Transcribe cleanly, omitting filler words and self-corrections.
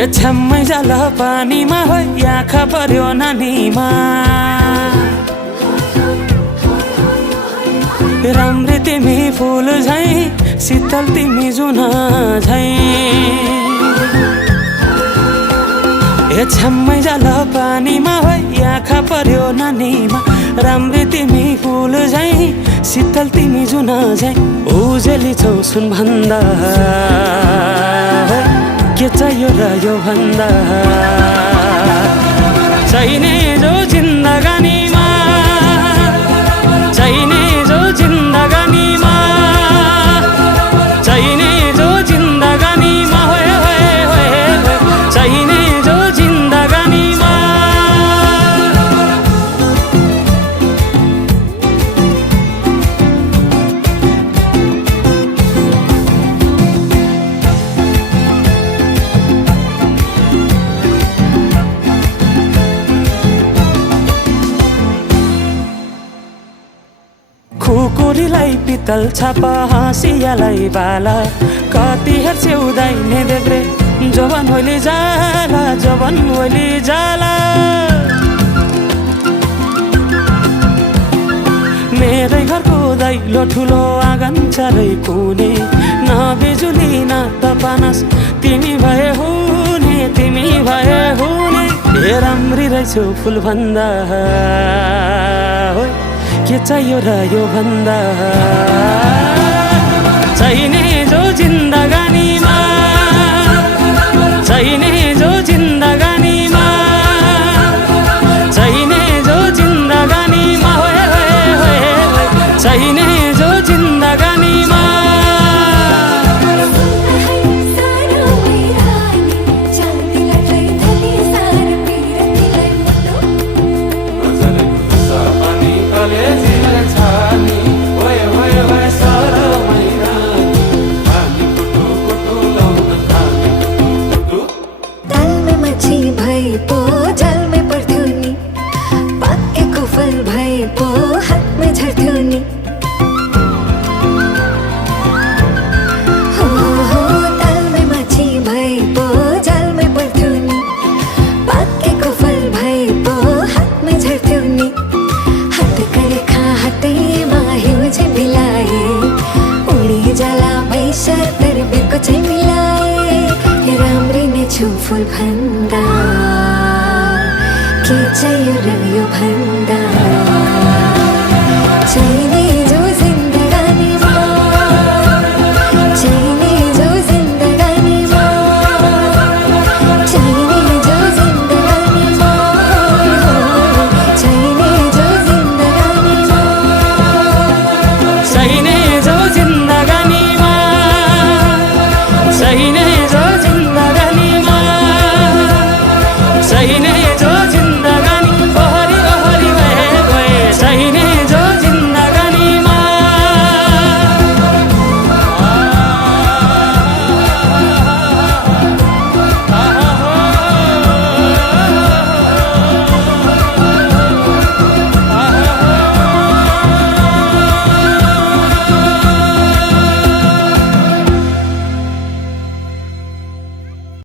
ए छ्याम्मै जाला पानीमा हो आँखा पर्यो नानीमा राम्री तिमी फुल झै शीतल तिमी जुन झै ए छ्याम्मै जाला पानीमा हो आँखा पर्यो नानीमा राम्री तिमी फुल झै शीतल तिमी जुन झै उजेली छौ सुन भन्दा के चाहियो र यो भन्दा चाहिने जो जिन्दगानीमा चाहिने जो जिन्दगानीमा चाहिने जो जिन्दगानीमा होए होए होए चाहिने जो जिन्दगानीमा खुकुरीलाई पितल छापा हाँसियालाई बाला कति हेर्छौ दाइने देब्रे जवान होली जाला जवान होली जाला मेरै घरको दैलो ठुलो आँगन चारै कुने न बिजुली न त पानस तिमी भए हुने तिमी भए हुने ए राम्री रहेछौ फुल भन्दा के चाहियो र यो भन्दा चाहिने जो जिन्दगानीमा चाहिने जो जिन्दगानीमा चाहिने जो जिन्दगानीमा होए होए होए चाहिने जो जिन्दगानीमा फुल भन्दा के चाहियो र यो भन्दा चाहिने